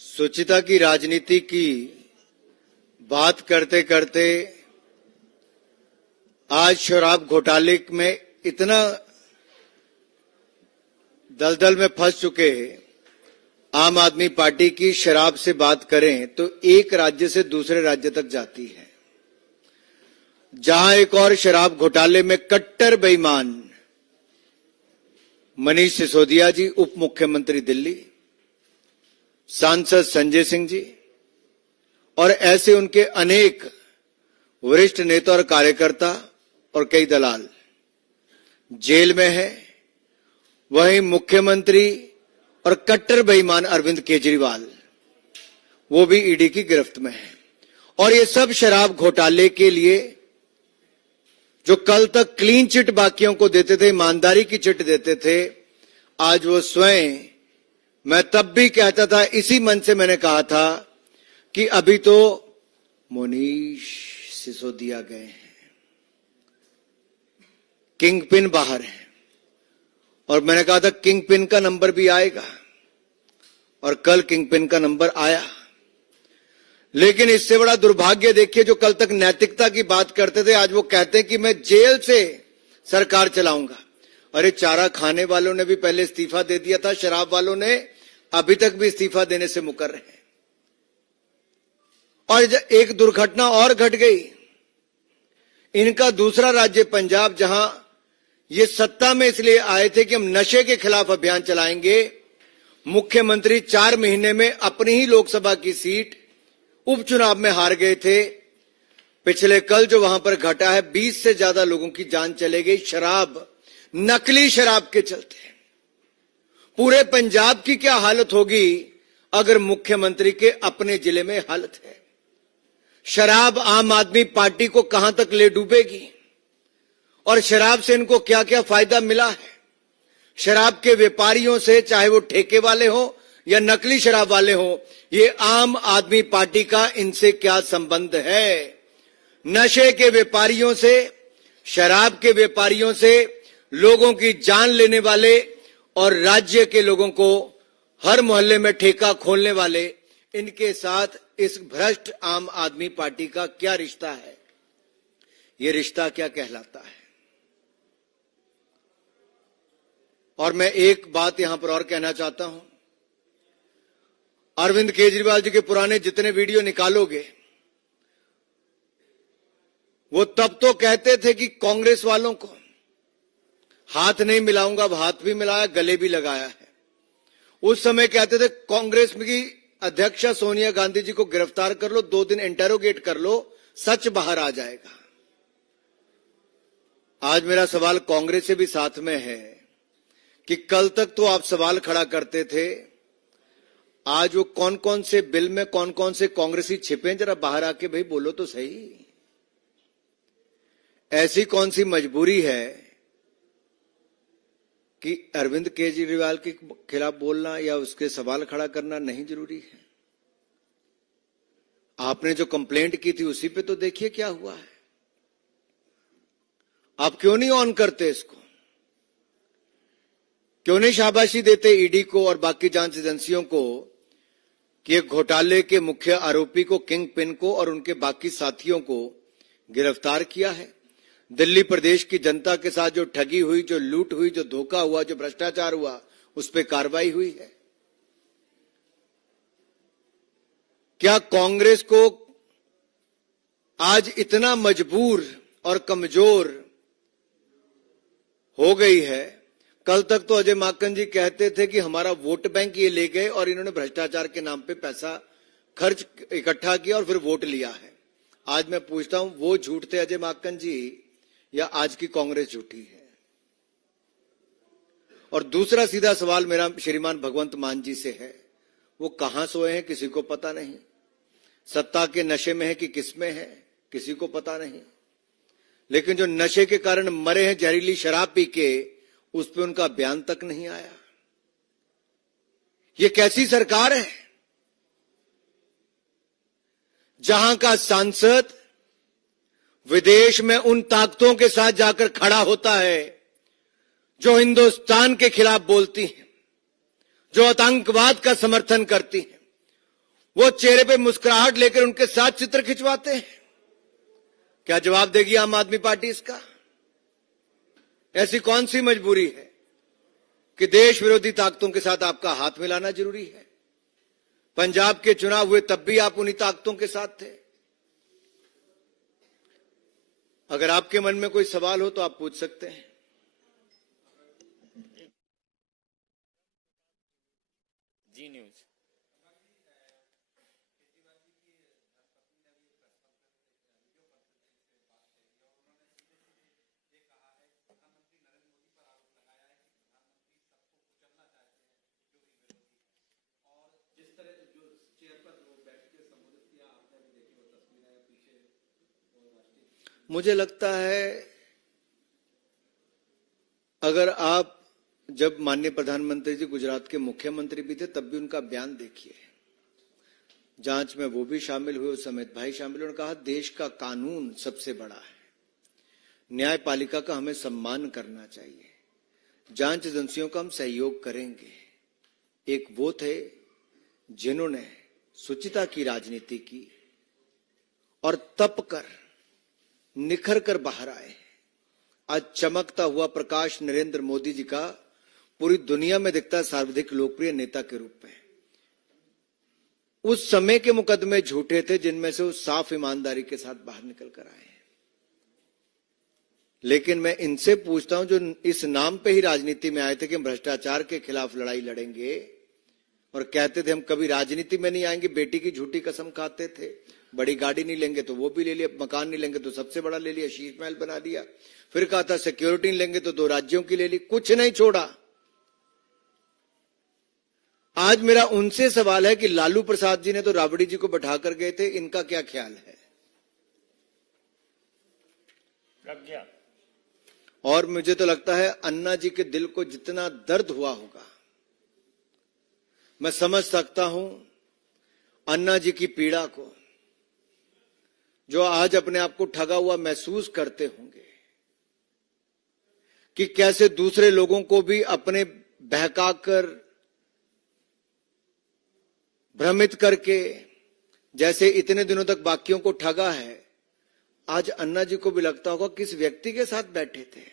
स्वच्छता की राजनीति की बात करते करते आज शराब घोटाले में इतना दलदल में फंस चुके आम आदमी पार्टी की शराब से बात करें तो एक राज्य से दूसरे राज्य तक जाती है। जहां एक और शराब घोटाले में कट्टर बेईमान मनीष सिसोदिया जी, उप मुख्यमंत्री दिल्ली, सांसद संजय सिंह जी और ऐसे उनके अनेक वरिष्ठ नेता और कार्यकर्ता और कई दलाल जेल में है। वहीं मुख्यमंत्री और कट्टर बेईमान अरविंद केजरीवाल, वो भी ईडी की गिरफ्त में है। और ये सब शराब घोटाले के लिए जो कल तक क्लीन चिट बाकियों को देते थे, ईमानदारी की चिट देते थे, आज वो स्वयं, मैं तब भी कहता था, इसी मन से मैंने कहा था कि अभी तो मनीष सिसोदिया गए हैं, किंग पिन बाहर है, और मैंने कहा था किंग पिन का नंबर भी आएगा, और कल किंग पिन का नंबर आया। लेकिन इससे बड़ा दुर्भाग्य देखिए, जो कल तक नैतिकता की बात करते थे, आज वो कहते हैं कि मैं जेल से सरकार चलाऊंगा। अरे चारा खाने वालों ने भी पहले इस्तीफा दे दिया था, शराब वालों ने अभी तक भी इस्तीफा देने से मुकर रहे हैं। और एक दुर्घटना और घट गई, इनका दूसरा राज्य पंजाब, जहां ये सत्ता में इसलिए आए थे कि हम नशे के खिलाफ अभियान चलाएंगे। मुख्यमंत्री 4 महीने में अपनी ही लोकसभा की सीट उपचुनाव में हार गए थे। पिछले कल जो वहां पर घटा है, 20 से ज्यादा लोगों की जान चले गई शराब, नकली शराब के चलते। पूरे पंजाब की क्या हालत होगी अगर मुख्यमंत्री के अपने जिले में हालत है। शराब आम आदमी पार्टी को कहां तक ले डूबेगी और शराब से इनको क्या क्या फायदा मिला है। शराब के व्यापारियों से, चाहे वो ठेके वाले हो या नकली शराब वाले हो, ये आम आदमी पार्टी का इनसे क्या संबंध है। नशे के व्यापारियों से, शराब के व्यापारियों से, लोगों की जान लेने वाले और राज्य के लोगों को हर मोहल्ले में ठेका खोलने वाले, इनके साथ इस भ्रष्ट आम आदमी पार्टी का क्या रिश्ता है, ये रिश्ता क्या कहलाता है। और मैं एक बात यहां पर और कहना चाहता हूं, अरविंद केजरीवाल जी के पुराने जितने वीडियो निकालोगे, वो तब तो कहते थे कि कांग्रेस वालों को हाथ नहीं मिलाऊंगा, अब हाथ भी मिलाया, गले भी लगाया है। उस समय कहते थे कांग्रेस की अध्यक्षा सोनिया गांधी जी को गिरफ्तार कर लो, 2 दिन इंटेरोगेट कर लो, सच बाहर आ जाएगा। आज मेरा सवाल कांग्रेस से भी साथ में है कि कल तक तो आप सवाल खड़ा करते थे, आज वो कौन कौन से बिल में कौन कौन से कांग्रेसी छिपे, जरा बाहर आके भाई बोलो तो सही। ऐसी कौन सी मजबूरी है कि अरविंद केजरीवाल के खिलाफ बोलना या उसके सवाल खड़ा करना नहीं जरूरी है। आपने जो कंप्लेंट की थी उसी पे तो देखिए क्या हुआ है। आप क्यों नहीं ऑन करते इसको, क्यों नहीं शाबाशी देते ईडी को और बाकी जांच एजेंसियों को कि एक घोटाले के मुख्य आरोपी को, किंग पिन को और उनके बाकी साथियों को गिरफ्तार किया है। दिल्ली प्रदेश की जनता के साथ जो ठगी हुई, जो लूट हुई, जो धोखा हुआ, जो भ्रष्टाचार हुआ, उस पर कार्रवाई हुई है। क्या कांग्रेस को आज इतना मजबूर और कमजोर हो गई है। कल तक तो अजय माकन जी कहते थे कि हमारा वोट बैंक ये ले गए और इन्होंने भ्रष्टाचार के नाम पे पैसा खर्च इकट्ठा किया और फिर वोट लिया है। आज मैं पूछता हूं, वो झूठ थे अजय माकन जी या आज की कांग्रेस झूठी है। और दूसरा सीधा सवाल मेरा श्रीमान भगवंत मान जी से है, वो कहां सोए हैं किसी को पता नहीं, सत्ता के नशे में है कि किसमें है किसी को पता नहीं, लेकिन जो नशे के कारण मरे हैं जहरीली शराब पी के, उस पर उनका बयान तक नहीं आया। ये कैसी सरकार है जहां का सांसद विदेश में उन ताकतों के साथ जाकर खड़ा होता है जो हिंदुस्तान के खिलाफ बोलती हैं, जो आतंकवाद का समर्थन करती हैं, वो चेहरे पे मुस्कुराहट लेकर उनके साथ चित्र खिंचवाते हैं। क्या जवाब देगी आम आदमी पार्टी इसका? ऐसी कौन सी मजबूरी है कि देश विरोधी ताकतों के साथ आपका हाथ मिलाना जरूरी है? पंजाब के चुनाव हुए तब भी आप उन्हीं ताकतों के साथ थे। अगर आपके मन में कोई सवाल हो तो आप पूछ सकते हैं। जी न्यूज। मुझे लगता है अगर आप जब माननीय प्रधानमंत्री जी गुजरात के मुख्यमंत्री भी थे तब भी उनका बयान देखिए, जांच में वो भी शामिल हुए, उस समेत भाई शामिल। उन्होंने कहा देश का कानून सबसे बड़ा है, न्यायपालिका का हमें सम्मान करना चाहिए, जांच एजेंसियों का हम सहयोग करेंगे। एक वो थे जिन्होंने शुचिता की राजनीति की और तप कर निखर कर बाहर आए। आज चमकता हुआ प्रकाश नरेंद्र मोदी जी का पूरी दुनिया में दिखता है सर्वाधिक लोकप्रिय नेता के रूप में। उस समय के मुकदमे झूठे थे जिनमें से वो साफ ईमानदारी के साथ बाहर निकल कर आए। लेकिन मैं इनसे पूछता हूं जो इस नाम पे ही राजनीति में आए थे कि हम भ्रष्टाचार के खिलाफ लड़ाई लड़ेंगे और कहते थे हम कभी राजनीति में नहीं आएंगे, बेटी की झूठी कसम खाते थे, बड़ी गाड़ी नहीं लेंगे तो वो भी ले लिया, मकान नहीं लेंगे तो सबसे बड़ा ले लिया, शीश महल बना दिया, फिर कहा था सिक्योरिटी नहीं लेंगे तो 2 राज्यों की ले ली, कुछ नहीं छोड़ा। आज मेरा उनसे सवाल है कि लालू प्रसाद जी ने तो राबड़ी जी को बैठा कर गए थे, इनका क्या ख्याल है? प्रज्ञा। और मुझे तो लगता है अन्ना जी के दिल को जितना दर्द हुआ होगा मैं समझ सकता हूं अन्ना जी की पीड़ा को, जो आज अपने आप को ठगा हुआ महसूस करते होंगे कि कैसे दूसरे लोगों को भी अपने बहकाकर भ्रमित करके जैसे इतने दिनों तक बाकियों को ठगा है। आज अन्ना जी को भी लगता होगा किस व्यक्ति के साथ बैठे थे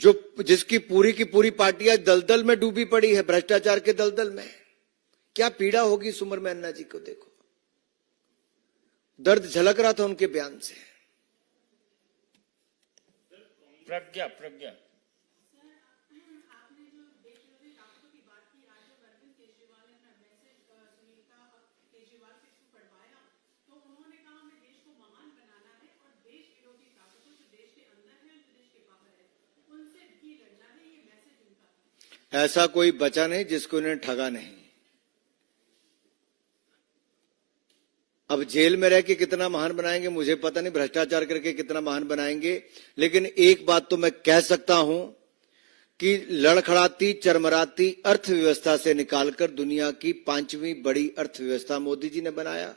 जो जिसकी पूरी की पूरी पार्टी आज दलदल में डूबी पड़ी है, भ्रष्टाचार के दलदल में। क्या पीड़ा होगी इस उम्र में अन्ना जी को? देखो दर्द झलक रहा था उनके बयान से। प्रज्ञा। प्रज्ञा। ऐसा कोई बचा नहीं जिसको इन्हें ठगा नहीं। अब जेल में रह के कितना महान बनाएंगे मुझे पता नहीं, भ्रष्टाचार करके कितना महान बनाएंगे, लेकिन एक बात तो मैं कह सकता हूं कि लड़खड़ाती चरमराती अर्थव्यवस्था से निकालकर दुनिया की 5वीं बड़ी अर्थव्यवस्था मोदी जी ने बनाया।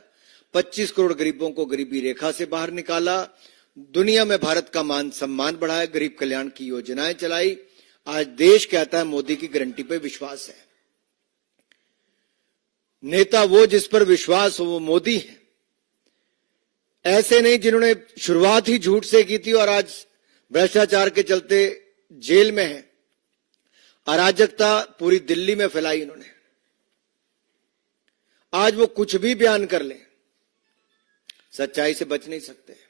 25 करोड़ गरीबों को गरीबी रेखा से बाहर निकाला, दुनिया में भारत का मान सम्मान बढ़ाया, गरीब कल्याण की योजनाएं चलाई। आज देश कहता है मोदी की गारंटी पे विश्वास है। नेता वो जिस पर विश्वास हो वो मोदी है, ऐसे नहीं जिन्होंने शुरुआत ही झूठ से की थी और आज भ्रष्टाचार के चलते जेल में है। अराजकता पूरी दिल्ली में फैलाई इन्होंने। आज वो कुछ भी बयान कर ले, सच्चाई से बच नहीं सकते।